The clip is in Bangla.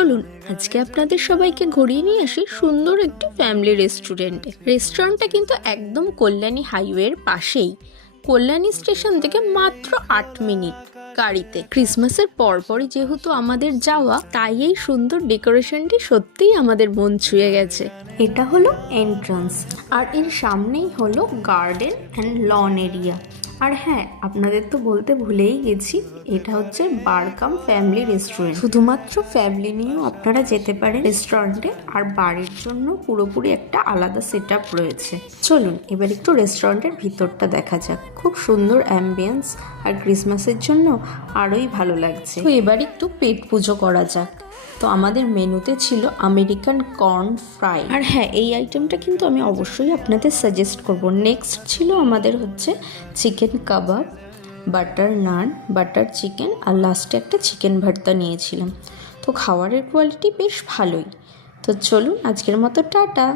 চলুন আজকে আপনাদের সবাইকে ঘুরিয়ে নিয়ে আসি সুন্দর একটি ফ্যামিলি রেস্টুরেন্টে। রেস্টুরেন্টটা কিন্তু একদম কল্যাণী হাইওয়ের পাশেই, কল্যাণী স্টেশন থেকে মাত্র 8 মিনিট গাড়িতে। ক্রিসমাসের পরপরই যেহেতু আমাদের যাওয়া, তাই এই সুন্দর ডেকোরেশনটি সত্যিই আমাদের মন ছুঁয়ে গেছে। এটা হলো এন্ট্রান্স, আর এর সামনেই হলো গার্ডেন অ্যান্ড লন এরিয়া। আর হ্যাঁ, আপনাদের তো বলতে ভুলেই গেছি, এটা হচ্ছে বারকাম ফ্যামিলি রেস্টুরেন্ট। শুধুমাত্র ফ্যামিলি নিয়েও আপনারা যেতে পারেন রেস্টুরেন্টে, আর বাড়ির জন্য পুরোপুরি একটা আলাদা সেট আপ রয়েছে। চলুন এবার একটু রেস্টুরেন্টের ভিতরটা দেখা যাক। খুব সুন্দর অ্যাম্বিয়েন্স, আর ক্রিসমাসের জন্য আরোই ভালো লাগছে। তো এবার একটু পেট পুজো করা যাক। তো আমাদের মেনুতে ছিল আমেরিকান কর্ন ফ্রাই, আর হ্যাঁ, এই আইটেমটা কিন্তু আমি অবশ্যই আপনাদের সাজেস্ট করব। নেক্সট ছিল আমাদের হচ্ছে চিকেন কাবাব, বাটার নান, বাটার চিকেন, আর লাস্টে একটা চিকেন ভর্তা নিয়েছিলাম। তো খাবারের কোয়ালিটি বেশ ভালোই। তো চলুন আজকের মতো টাটা।